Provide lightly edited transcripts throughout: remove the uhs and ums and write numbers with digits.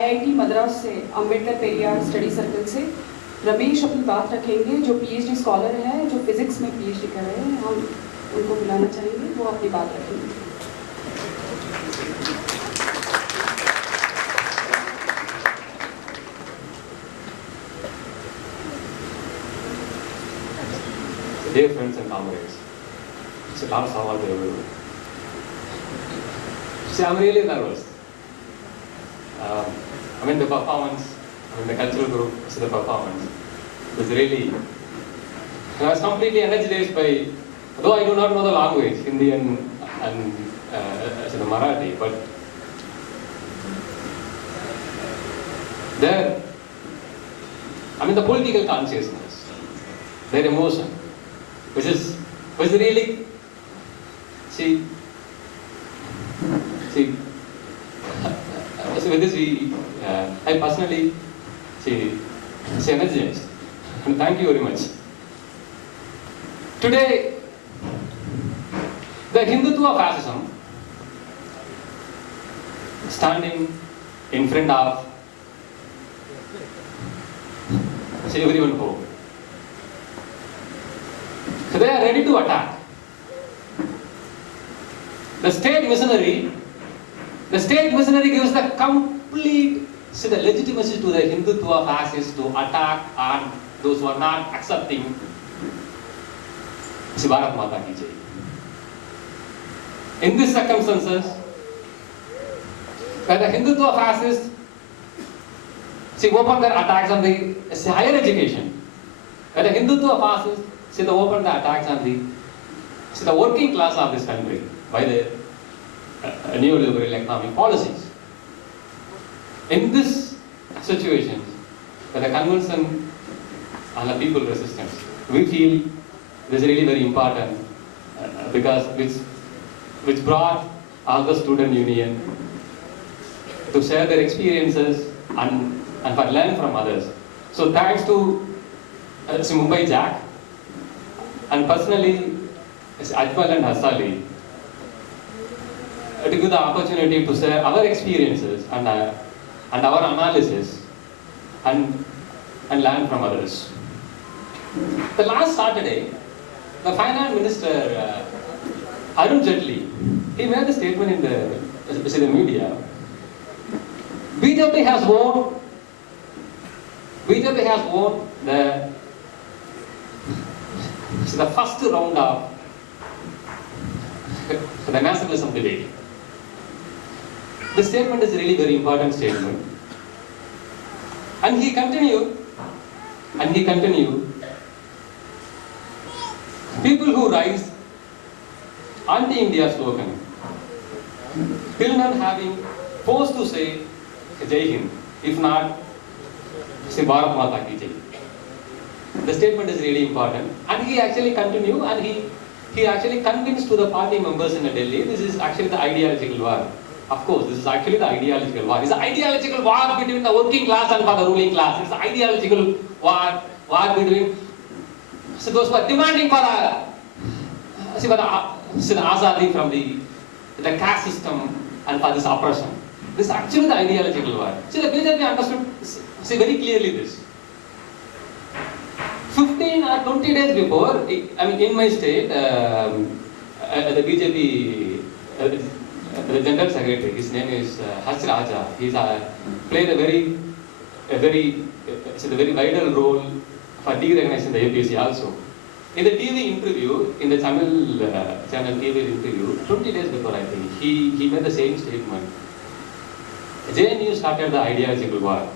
IIT Madras से Ambedkar Periyar study circle से रमेश अपनी बात रखेंगे, जो PhD स्कॉलर है, जो फिजिक्स में PhD कर रहे हैं। हम उनको बुलाना चाहेंगे, वो अपनी बात रखेंगे। Dear friends and comrades, it's a last hour to everyone. See, I'm really nervous. The performance, the cultural group, the performance was really, I was completely energized by, though I do not know the language, Hindi and the Marathi, but their, the political consciousness, their emotion, was really, see, so with this I personally energized, and thank you very much. Today, the Hindutva fascism standing in front of everyone home. So they are ready to attack. The state missionary gives the complete the legitimacy to the Hindutva fascists to attack on those who are not accepting Bharat Mata Ki Jai. In these circumstances, when the Hindutva fascists open their attacks on the higher education, when the Hindutva fascists open the attacks on the working class of this country by the neoliberal economic policies. In this situation, where the convention and the people resistance, we feel this is really very important because which brought all the student union to share their experiences and for learn from others. So thanks to Mumbai Jack and personally Ajmal and Hassali to give the opportunity to share our experiences and our analysis and learn from others. The last Saturday, the Finance Minister Arun Jaitley, he made a statement in the media. BJP has won the first round of the nationalism debate. The statement is really very important statement. And he continued, people who rise anti-India slogan, till not having forced to say Jai Hind, if not say Bharat Mata Ki Jai. The statement is really important. And he actually continued and he actually convinced to the party members in Delhi, this is actually the ideological war. Of course, this is actually the ideological war. It's the ideological war between the working class and for the ruling class. It's the ideological war between those who are demanding for the azadi from the caste system and for this oppression. This is actually the ideological war. See, the BJP understood very clearly this. 15 or 20 days before, in my state, the BJP, the General Secretary, his name is Harsh Raja. He's played a very vital role for derecognizing the APC also. In the TV interview, in the Tamil channel TV interview, 20 days before I think, he made the same statement. JNU started the ideological war.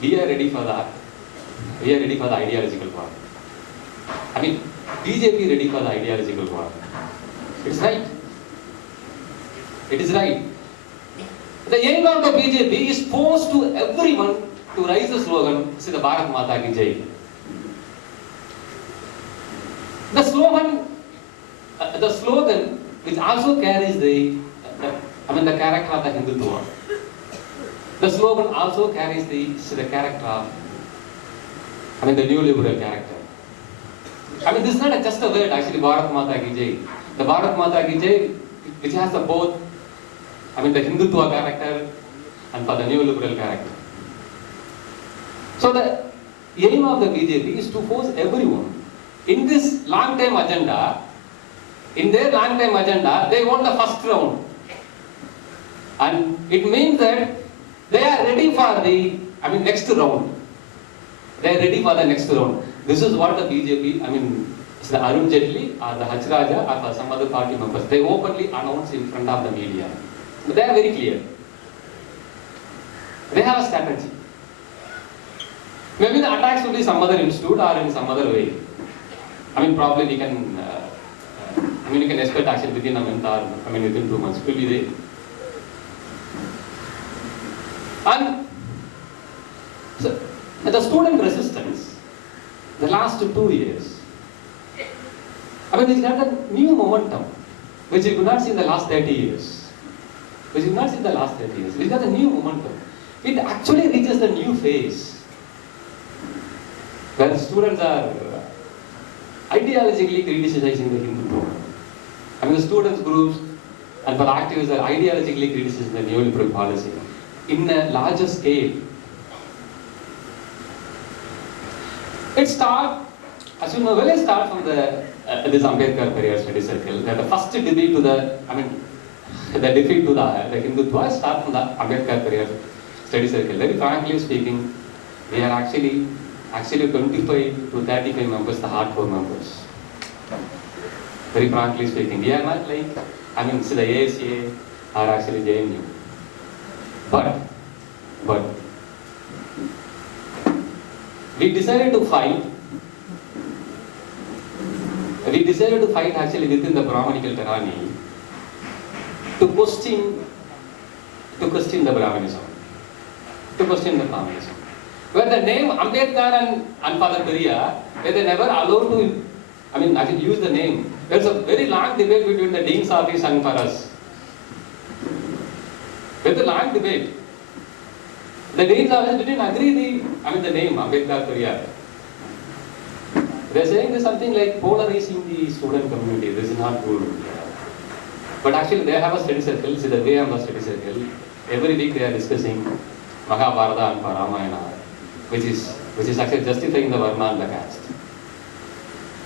We are ready for that. We are ready for the ideological war. BJP ready for the ideological war. It's right. It is right. The aim of the BJP is forced to everyone to raise the slogan, say the Bharat Mata Ki Jai. The slogan which also carries the character of the Hindutva. The slogan also carries the character of, the neoliberal character. This is not just a word, actually, Bharat Mata Ki Jai. The Bharat Mata Ki Jai, which has both, the Hindutva character and for the neoliberal character. So the aim of the BJP is to force everyone. In this long-term agenda, in their long-term agenda, they want the first round. And it means that they are ready for the, next round. They are ready for the next round. This is what the BJP, it's the Arun Jaitley or the H. Raja or for some other party members, they openly announce in front of the media. But they are very clear. They have a strategy. Maybe the attacks will be some other institute or in some other way. Probably we can, you can expect action within a month or, within 2 months. It will be there. And so, the student resistance, the last 2 years, it's got a new momentum, which you could not see in the last 30 years. Which you could not see in the last 30 years. It's got a new momentum. It actually reaches the new phase, where students are ideologically criticizing the Hindu. The students groups and for activists are ideologically criticizing the neoliberal policy in a larger scale. It starts, as you know, it starts from this Ambedkar Periyar study circle. That the first debate to the defeat to the Hindutva starts from the Ambedkar Periyar study circle. Very frankly speaking, we are actually 25 to 35 members, the hardcore members. Very frankly speaking, we are not like, the ASA or actually JNU. But we decided to fight. We decided to fight actually within the Brahmanical tyranny to question the Brahmanism. To question the Brahmanism. Where the name Ambedkar and Father Periyar, where they never allowed to, actually use the name. There's a very long debate between the Dean's office and for us. There's a long debate. The Dean's office didn't agree the name Ambedkar Periyar. They're saying there's something like polarizing the student community. This is not good. But actually they have a study circle. See, the way on the study circle, every week they are discussing Mahabharata and Ramayana, which is actually justifying the Varna and the caste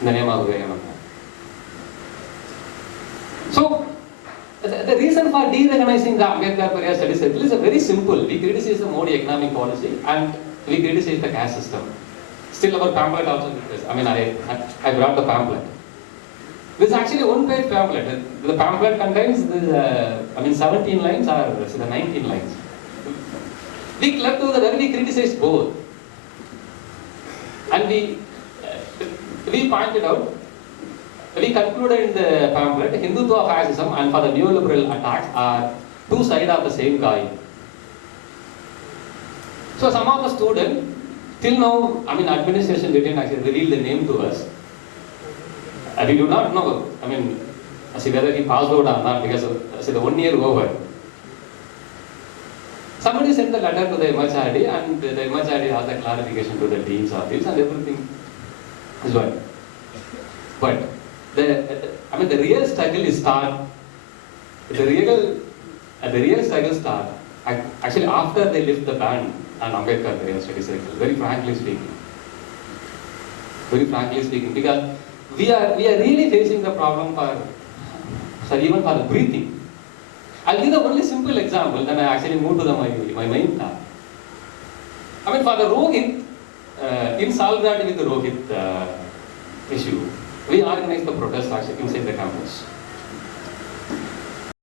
in the name of Vivekana. So, the reason for de-recognizing the Ambedkar Periyar study circle is very simple. We criticize the Modi economic policy and we criticize the caste system. Still our pamphlet also with this. I brought the pamphlet. This is actually one-page pamphlet. The pamphlet contains 17 lines or 19 lines. We left over there, we criticized both. And we pointed out, we concluded in the pamphlet, Hindutva fascism and for the neoliberal attacks are two sides of the same coin. So some of the students, till now, administration didn't actually reveal the name to us. We do not know, whether he passed out or not because the 1 year over. Somebody sent the letter to the MHRD and the MHRD has the clarification to the Dean's office and everything is well. But the real struggle is start. The real struggle start actually after they lift the ban on Ambedkar Periyar study circle. Very frankly speaking, because we are really facing the problem even for the breathing. I'll give the only simple example, then I actually move to my main talk. For the Rohith, in solidarity with the Rohith issue, we organized the protest actually inside the campus.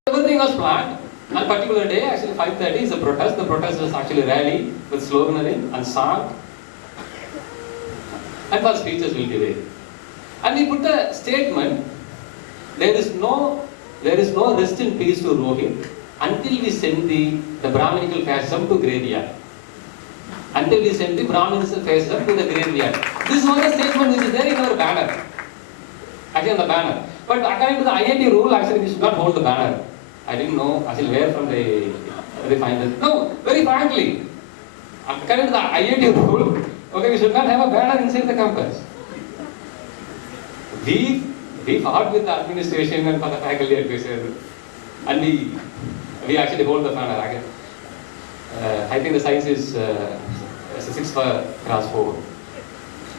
Everything was planned. On a particular day, actually 5:30 is a protest. The protest was actually rally with sloganeering and song. And for speeches will be there. And we put the statement, there is no rest in peace to Rohith until we send the Brahminical fascism to graveyard. Until we send the Brahminical fascism to the graveyard. This was the statement which is there in our banner. Actually on the banner. But according to the IIT rule, actually we should not hold the banner. I didn't know actually where from they find it. No, very frankly, according to the IIT rule, okay, we should not have a banner inside the campus. We fought with the administration and for the faculty advisor, and we actually hold the banner. I think the size is 6/4.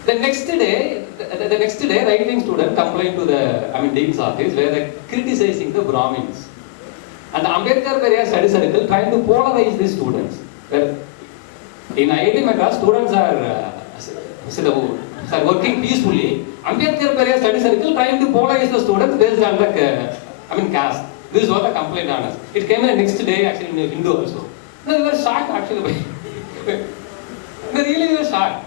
The next day, right-wing student complained to the dean's office where they're criticizing the Brahmins. And the Ambedkar Periyar study circle trying to polarize these students. Where in IIT Madras, students are working peacefully. Ambedkar Periyar study circle trying to polarize the students based on the caste. This is what the complaint on us. It came the next day actually in Hindu also. No, they were shocked actually. They really were shocked.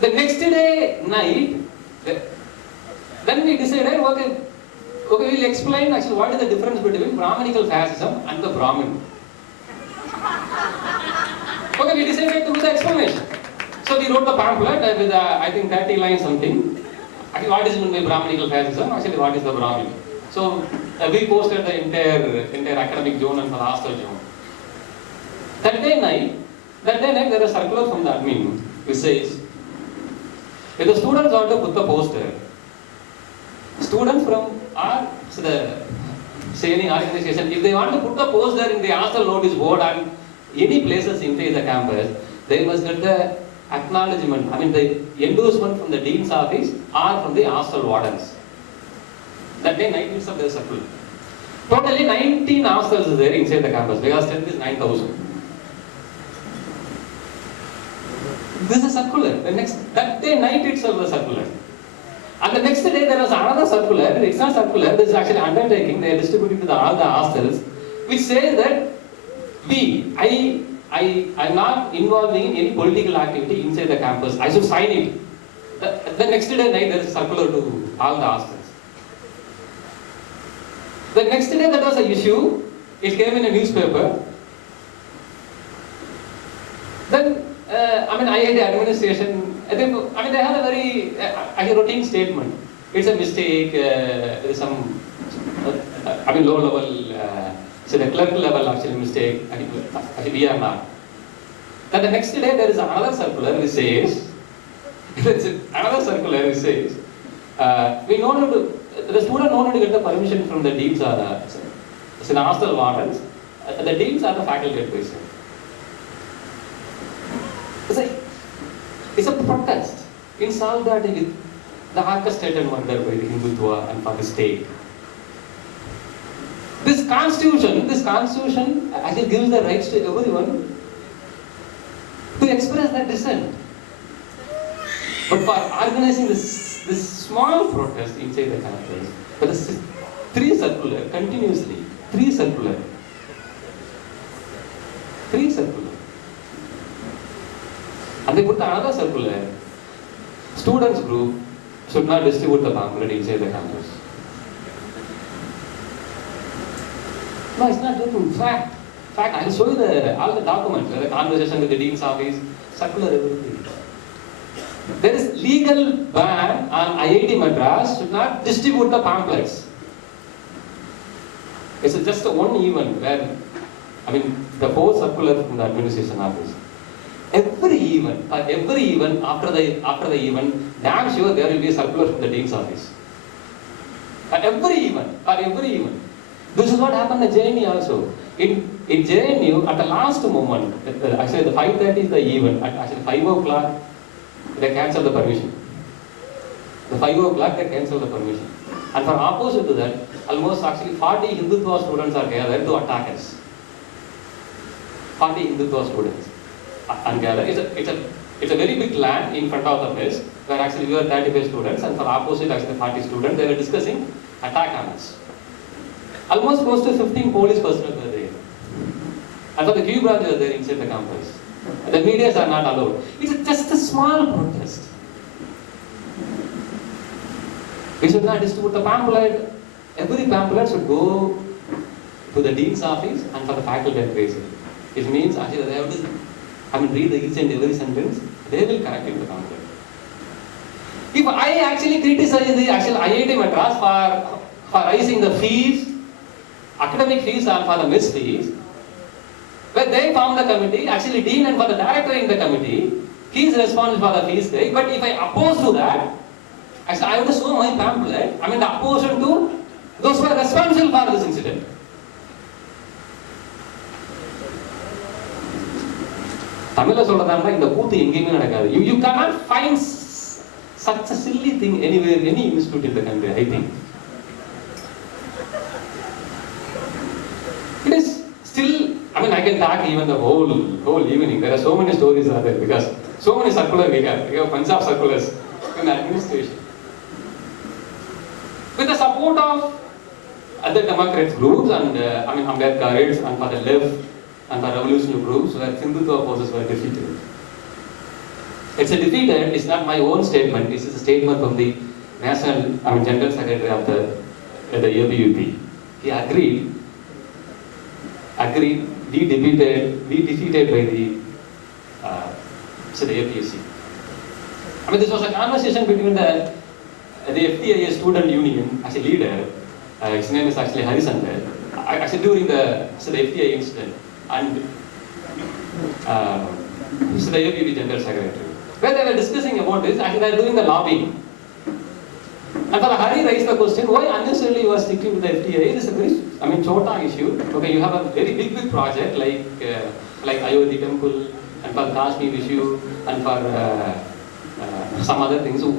The next day night, then we decided, okay, we'll explain actually what is the difference between Brahminical fascism and the Brahmin. Okay, we decided to do the explanation. So we wrote the pamphlet with I think 30 lines something. Actually, what is meant by Brahminical fascism? Actually, what is the Brahmin? So we posted the entire academic zone and the hostel zone. That day night, there was a circular from the admin which says, if the students want to put the poster, students from any organization, if they want to put the poster in the hostel notice board and any places inside the campus, they must get the acknowledgement, the endorsement from the dean's office or from the hostel wardens. That day night itself there is a circular. Totally 19 hostels is there inside the campus because strength is 9,000. This is a circular. That day night itself was circular. And the next day there was another circular. It's not circular. This is actually undertaking. They are distributing to all the hostels, which says that I am not involving in any political activity inside the campus. I should sign it. The next day night there is a circular to all the hostels. The next day that was an issue. It came in a newspaper. Then IIT administration, they have a very routine statement. It's a mistake, there is some, low level, the clerk level actually mistake, actually we are not. Then the next day there is another circular which says, the student no need to get the permission from the deans or the hostel wardens, the deans are the faculty advisor. It's a protest in solidarity with the orchestrated murder by the Hindutva and for the state. This constitution actually gives the rights to everyone to express their dissent. But for organizing this small protest inside the campus, there is three circular. And they put another circular. Students group should not distribute the pamphlet inside the campus. No, it's not true. Fact, I will show you all the documents, the conversation with the dean's office, circular, everything. There is legal ban on IIT Madras should not distribute the pamphlets. It's just one event where, the whole circular from the administration office. Every event after the event, damn sure there will be a circular from the dean's office. Every event. This is what happened at JNU also. In JNU, at the last moment, actually the 5:30 is the event. Actually 5 o'clock, they cancel the permission. The 5 o'clock they cancel the permission. And for opposite to that, almost actually 40 Hindutva students are gathered to attack us. 40 Hindutva students. And gather. It's a very big land in front of the place where actually we were 35 students and for opposite actually 40 students, they were discussing attack on us. Almost close to 15 police personnel were there. And for the Q branch were there inside the campus. The medias are not allowed. It's just a small protest. We should not distribute the pamphlet. Every pamphlet should go to the dean's office and for the faculty advisor. It means actually they have to read each and every sentence, they will correct it the pamphlet. If I actually criticize the IIT Madras for raising the fees, academic fees or for the mess fees, when they form the committee, actually dean and for the director in the committee, he is responsible for the fees pay. But if I oppose to that, actually I have to show my pamphlet, the opposition to those who are responsible for this incident. தமிழ்ல சொல்றதாண்டா இந்த கூத்து எங்கேயுமே நடக்காது. You cannot find such a silly thing anywhere, any institute in the country, I think. It is still, I mean, I can talk even the whole evening. There are so many stories are there because so many circulars we have a bunch of circulars in the administration. With the support of other Democrats groups and I mean Ambedkarites and for the left and for revolutionary groups where Hindutva forces were defeated. It's a defeated, it's not my own statement, this is a statement from the National, I mean General Secretary of the ABUP. He agreed, we defeated by the APSC. I mean this was a conversation between the FDIA student union as a leader, his name is actually Harisander, actually during the FDIA incident, and the ABUP General Secretary. Where they were discussing about this, actually they were doing the lobbying. And for Hari raised the question, why unnecessarily you are sticking to the FDIA? This is a very, I mean, chota issue. Okay, you have a very big project like Ayodhya temple, and for Kashmir issue, and for some other things. So,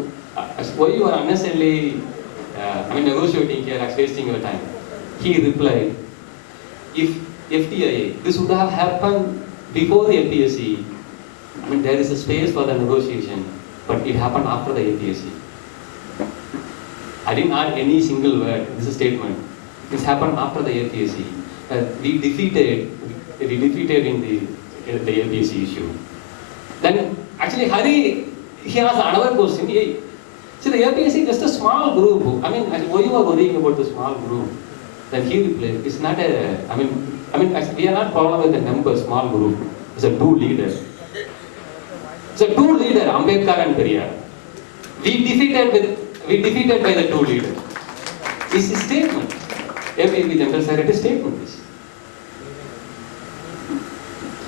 why you are unnecessarily, I mean, negotiating here, wasting your time? He replied, if FDIA, this would have happened before the APSC. I mean, there is a space for the negotiation, but it happened after the APSC. I didn't add any single word. This is a statement. This happened after the APSC. We defeated in the APSC issue. Then, actually, Hari, he asked another question. See, the APSC is just a small group. I mean, why you are worrying about the small group? Then he replied, it's not a, I mean, we are not problem with the number, small group. It's a two leaders. It's a two leader, Ambedkar and Periyar. We defeated by the two leaders. This is statement. ABUP General Secretary statement is.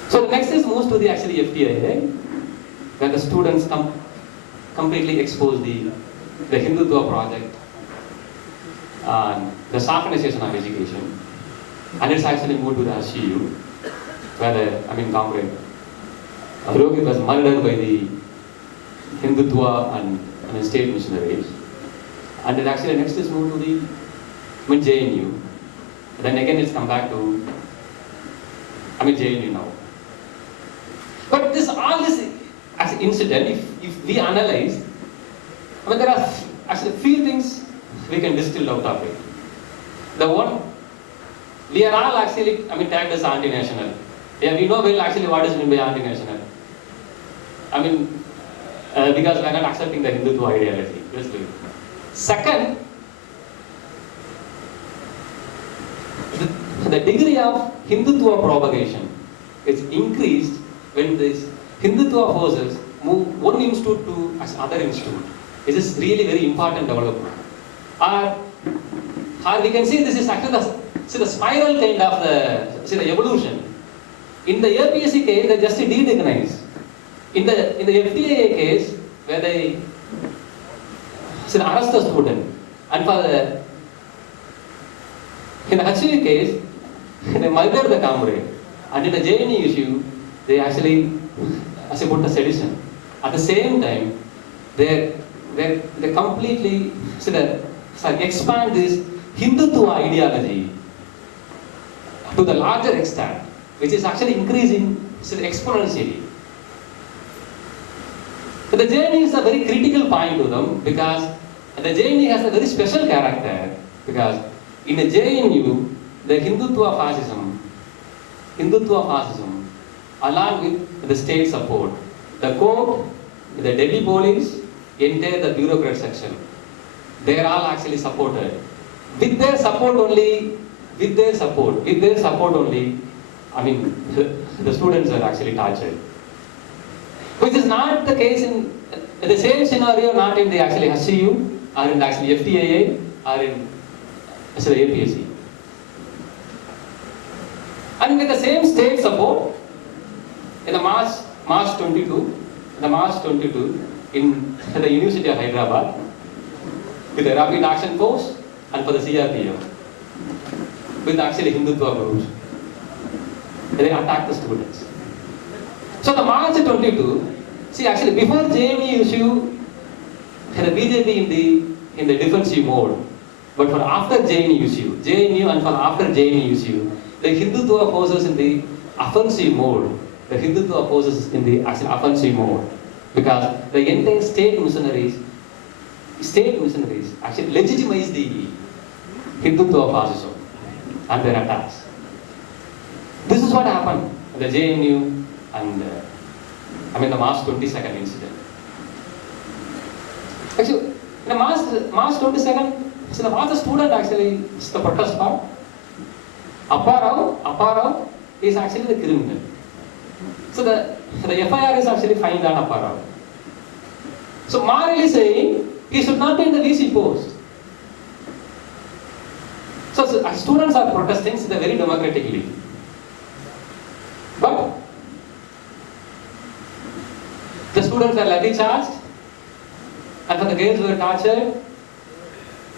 So next is moves to the actually FDIA, right? Where the students completely expose the Hindutva project and the Safanization of education. And it's actually moved to the HCU, where the, I mean, comrade Rohith was murdered by the Hindutva and state missionaries. And it actually next is moved to the JNU. Then again it's come back to, JNU now. But all this as an incident, if we analyze, there are actually few things we can distill out of it. The one, we are all actually, tagged as anti-national. Yeah, we know well actually what is meant by anti-national. Because we are not accepting the Hindutva ideology. Let's do it. Second, the degree of Hindutva propagation is increased when these Hindutva forces move one institute to other institute. This is really very important development. Or we can see this is actually the spiral kind of the evolution. In the APSC case, they just de-recognize. In the FDIA case, where they arrest the student, and for in the HCU case, they murder the comrade, and in the JNU issue, they actually put the sedition. At the same time, they completely expand this Hindutva ideology to the larger extent, which is actually increasing exponentially. But the JNU is a very critical point to them because the JNU has a very special character because in the JNU, the Hindutva fascism, along with the state support, the court, the Delhi police, entire the bureaucrat section, they are all actually supported. With their support only, the students are actually tortured. Which is not the case in the same scenario, not in the actually HCU, or in the actually FDIA, or in APSC. And with the same state support, in the March 22, in the University of Hyderabad, with the Rapid Action Force and for the CRPF, with actually Hindutva groups, they attack the students. So the March 22, see actually before JNU issue, the BJP in the defensive mode, but for after JNU issue, JNU and for after JNU issue, the Hindutva forces in the offensive mode, the Hindutva forces in the actual offensive mode, because the entire state missionaries actually legitimize the Hindutva fascism and their attacks. This is what happened in the JNU and the March 22nd incident. Actually, in the March 22nd, so what the student actually is the protest part. Apparao is actually the criminal. So the FIR is actually fined on Apparao. So morally saying, he should not be in the VC post. So students are protesting very democratically. But the students were lathi charged, and for the girls were tortured,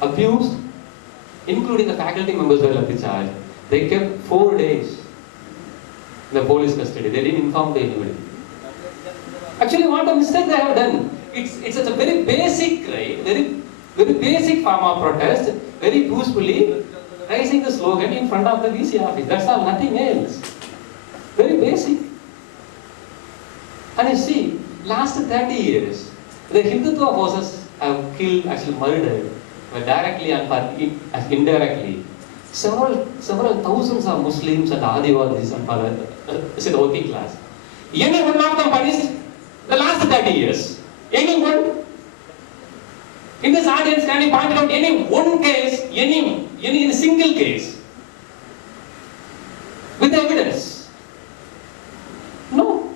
abused, including the faculty members were lathi charged. They kept 4 days in the police custody. They didn't inform to anybody. Actually, what a mistake they have done. It's such a very basic, right? Very basic form of protest, very peacefully raising the slogan in front of the VC office. That's all, nothing else. Very basic. And you see, last 30 years, the Hindutva forces have killed, actually murdered, directly and indirectly, several thousands of Muslims and Adivasis and the working class. Any one of them punished the last 30 years? Anyone? In this audience, can you point out any one case, any single case, with evidence? No.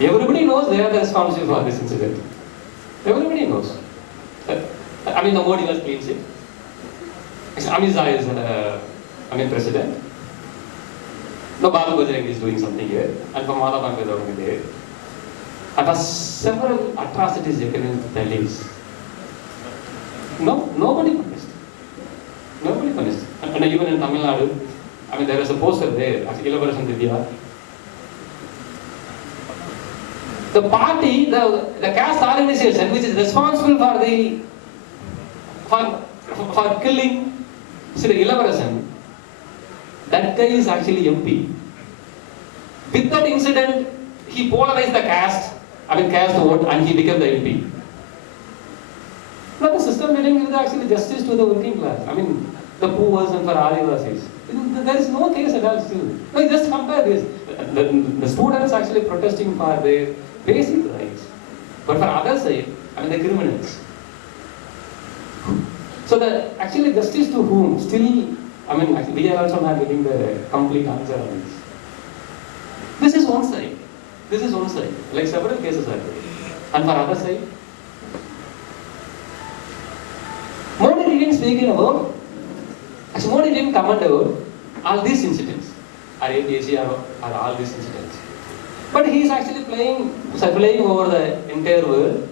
Everybody knows they are the responsible for this incident. Everybody knows. The Modi was cleans it. Amit Shah is president. No, Babu Bajrang is doing something here, and for Mala Bangladesh there. And for several atrocities against Dalits. No, nobody punished. Nobody punished. And even in Tamil Nadu, there was a poster there, Repression Vidya. The party, the caste organization which is responsible for killing the Repression, that guy is actually MP. With that incident, he polarized the caste vote, and he became the MP. Now the system didn't give actually justice to the working class. The poor and for Adivasis. There is no case at all still. No, just compare this. The students actually protesting for their basic rights. But for other side, the criminals. So actually justice to whom? Still, we are also not getting the complete answer on this. This is one side. Like several cases are there. And for other side, Modi didn't speak about, Modi didn't comment about all these incidents, or all these incidents. But he is actually playing over the entire world.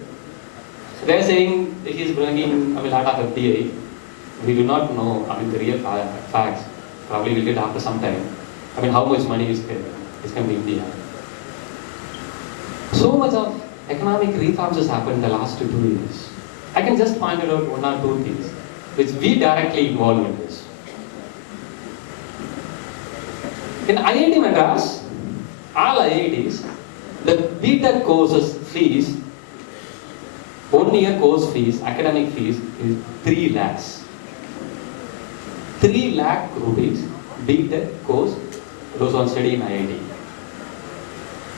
They are saying he is bringing a lot of FDI. We do not know the real facts. Probably we'll get after some time. How much money is coming to India. So much of economic reforms has happened in the last 2 years. I can just point out 1 or 2 things which we directly involved in this. In IIT Madras, all IITs, the BTech courses fees, 1 year course fees, academic fees is 3 lakhs. 3 lakh rupees BTech course, those who study in IIT,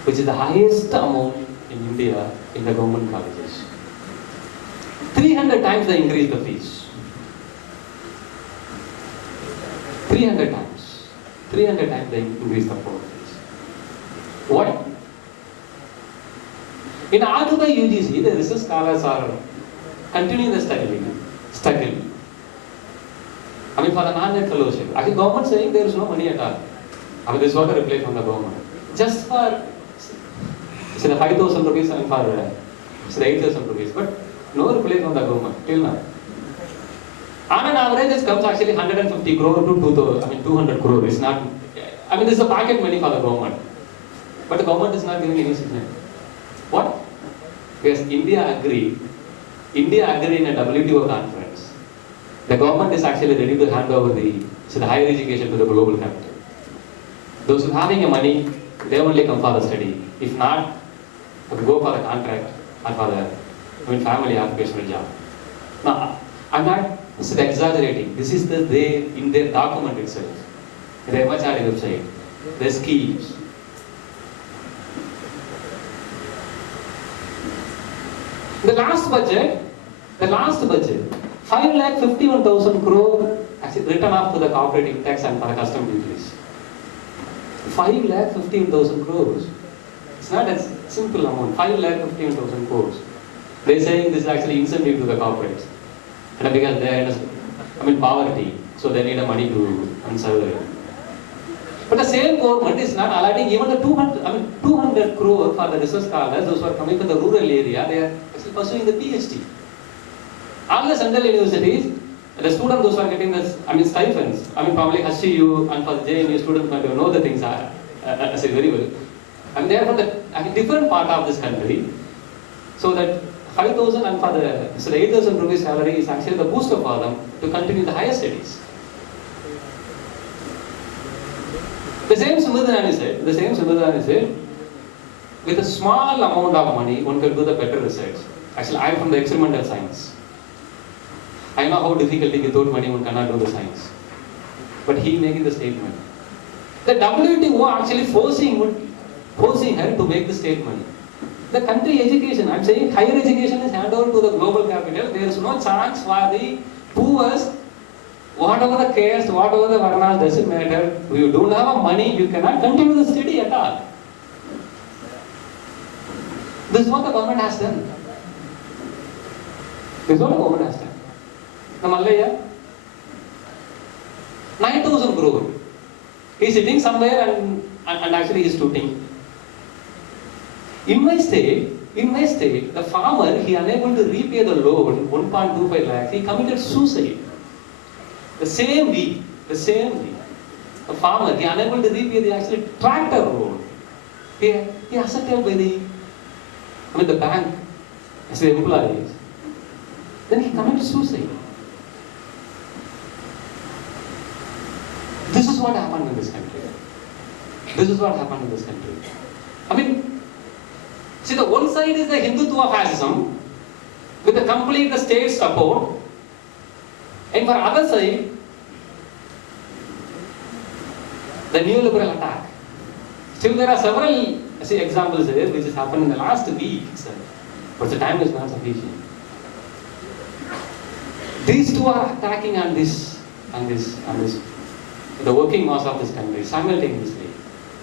which is the highest amount in India in the government colleges. 300 times they increase the fees. 300 times. 300 times they increase the course fees. What? In R2 by UGC, the research scholars are continuing the struggle. For the non-net fellowship. Actually, government saying there is no money at all. This is what a reply from the government. Just for the 5,000 rupees and for the 8,000 rupees. But no reply from the government till now. On an average, it comes actually 150 crore to 200 crore. It's not I mean, this is a pocket money for the government. But the government is not giving any signal. What? Because India agreed in a WTO conference. The government is actually ready to hand over the higher education to the global capital. Those who are having the money, they only come for the study. If not, they go for the contract or for the family occupational job. Now, I'm not exaggerating. This is in their document itself. The MHRD website. The schemes. The last budget, 5,51,000 crore actually written off to the corporate tax and for the custom duties. 5,51,000 crores. It's not a simple amount. 5,51,000 crores. They're saying this is actually incentive to the corporates. And because they are poverty, so they need the money to serve. But the same government is not allotting even the 200 crore for the research scholars, those who are coming from the rural area, they are actually pursuing the PhD. All the central universities, the students, those who are getting this, stipends, probably HCU and for the JNU students might know the things I say very well. They are from the different part of this country. So that 5,000 and for the 8,000 rupees salary is actually the booster for them to continue the higher studies. The same Sumidhanani said, with a small amount of money, one can do the better research. Actually, I am from the experimental science. I know how difficult without money one cannot do the science. But he making the statement. The WTO actually forcing her to make the statement. The country education, I'm saying higher education is handed over to the global capital. There is no chance for the poorest. Whatever the caste, whatever the varnas, doesn't matter. If you don't have money, you cannot continue the study at all. This is what the government has done. The Malaya, 9,000 crore. He is sitting somewhere and actually he is shooting. In my state, the farmer, he unable to repay the loan, 1.25 lakhs, he committed suicide. The same week, the farmer, he unable to repay the actually tractor loan. He accepted by the bank as the employees. Then he committed suicide. This is what happened in this country. See, the one side is the Hindutva fascism with the complete state support. And for other side, the neoliberal attack. Still there are several examples here which has happened in the last week, but the time is not sufficient. These two are attacking on the working mass of this country simultaneously.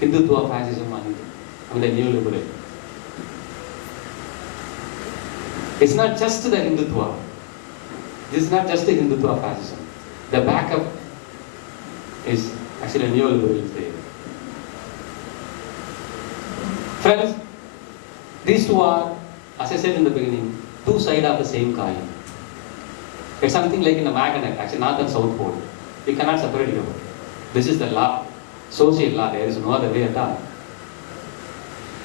Hindutva fascism and the neoliberal. It's not just the Hindutva. This is not just the Hindutva fascism. The backup is actually a neoliberal thing. Friends, these two are, as I said in the beginning, two sides of the same coin. It's something like in a magnet, actually north and south pole. You cannot separate it. This is the law, social law. There is no other way at all.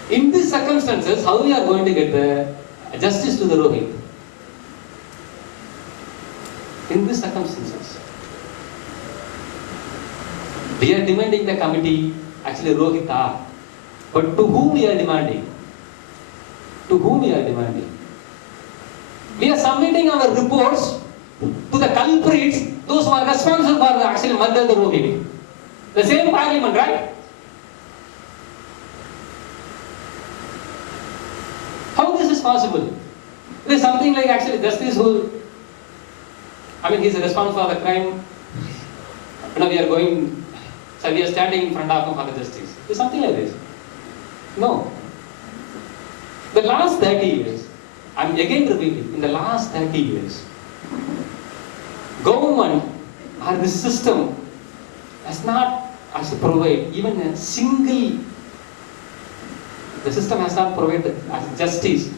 In these circumstances, how we are going to get the justice to the Rohith? In these circumstances, we are demanding the committee, actually Rohith, but to whom we are demanding? We are submitting our reports to the culprits, those who are responsible for the actual murder of the Rohith. The same parliament, right? How this is possible? There is something like actually justice who, he is responsible for the crime. Now we are standing in front of him for the justice. There is something like this. No. The last 30 years, I am again repeating, in the last 30 years, government or the system has not actually provided even a single, the system has not provided justice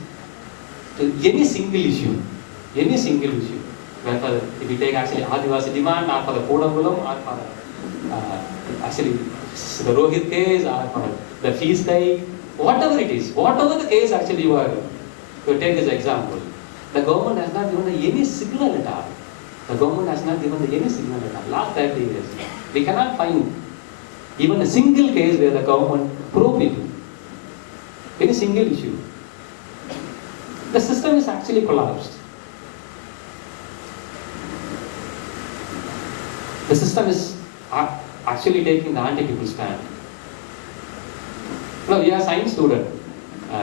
to any single issue. Whether if we take actually Adivasi demand or for the Kodangulam or for actually the Rohith case or the fees hike, whatever it is, whatever the case actually you are, to take as example, the government has not given any signal at all. The government has not given any signal at all. Last 30 years, we cannot find even a single case where the government probe people. Any single issue. The system is actually collapsed. The system is actually taking the anti-people stand. Now, we are science student.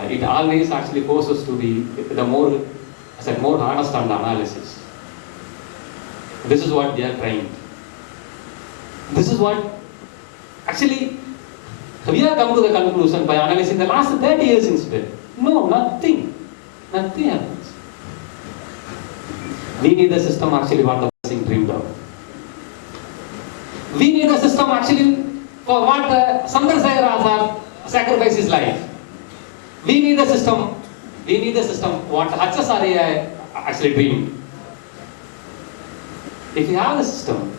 It always actually forces to be the more honest on the analysis. This is what they are trying. This is what actually we have come to the conclusion by analyzing the last 30 years incident. No, nothing. Nothing happens. We need a system actually what the person dreamed of. We need a system actually for what Sundar Sayar sacrificed his life. We need a system what HSRA actually dreamed. If you have a system,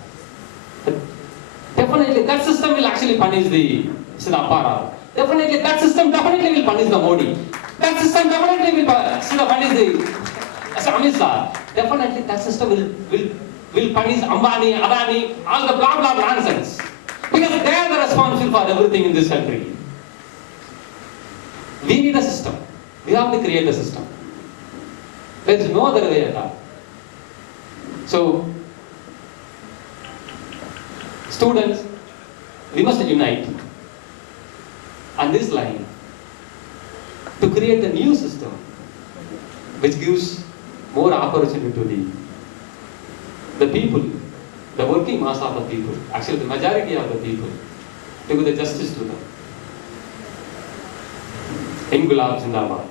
definitely that system will actually punish the Apara. Definitely that system will punish the Modi. That system definitely will punish the Amit Shah. Definitely that system will punish Ambani, Adani, all the blah blah nonsense. Because they are the responsible for everything in this country. We need a system. We have to create a system. There is no other way at all. So, students, we must unite on this line to create a new system which gives more opportunity to the people, the working mass of the people, actually the majority of the people, to give the justice to them. Ingulab Zindabad.